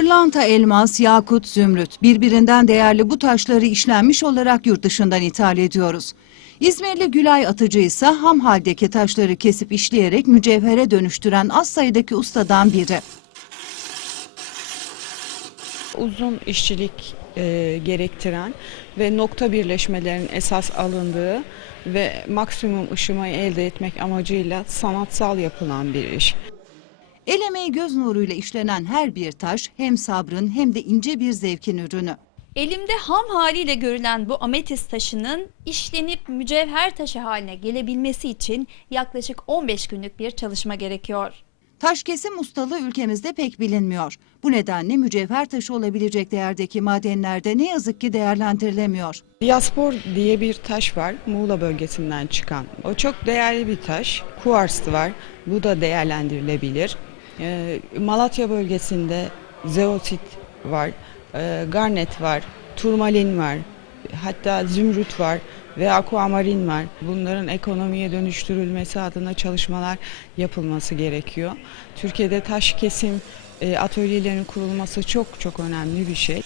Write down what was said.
Pırlanta, elmas, yakut, zümrüt birbirinden değerli bu taşları işlenmiş olarak yurt dışından ithal ediyoruz. İzmirli Gülay Atıcı ise ham haldeki taşları kesip işleyerek mücevhere dönüştüren az sayıdaki ustadan biri. uzun işçilik e, gerektiren ve nokta birleşmelerin esas alındığı ve maksimum ışımayı elde etmek amacıyla sanatsal yapılan bir iş. El emeği göz nuruyla işlenen her bir taş hem sabrın hem de ince bir zevkin ürünü. Elimde ham haliyle görülen bu ametist taşının işlenip mücevher taşı haline gelebilmesi için yaklaşık 15 günlük bir çalışma gerekiyor. Taş kesim ustalığı ülkemizde pek bilinmiyor. Bu nedenle mücevher taşı olabilecek değerdeki madenlerde ne yazık ki değerlendirilemiyor. Diaspor diye bir taş var Muğla bölgesinden çıkan. O çok değerli bir taş. Kuvars var. Bu da değerlendirilebilir. E, Malatya bölgesinde zeotit var. e, garnet var. Turmalin var. Hatta zümrüt var ve aquamarin var. Bunların ekonomiye dönüştürülmesi adına çalışmalar yapılması gerekiyor. Türkiye'de taş kesim e, atölyelerinin kurulması çok çok önemli bir şey.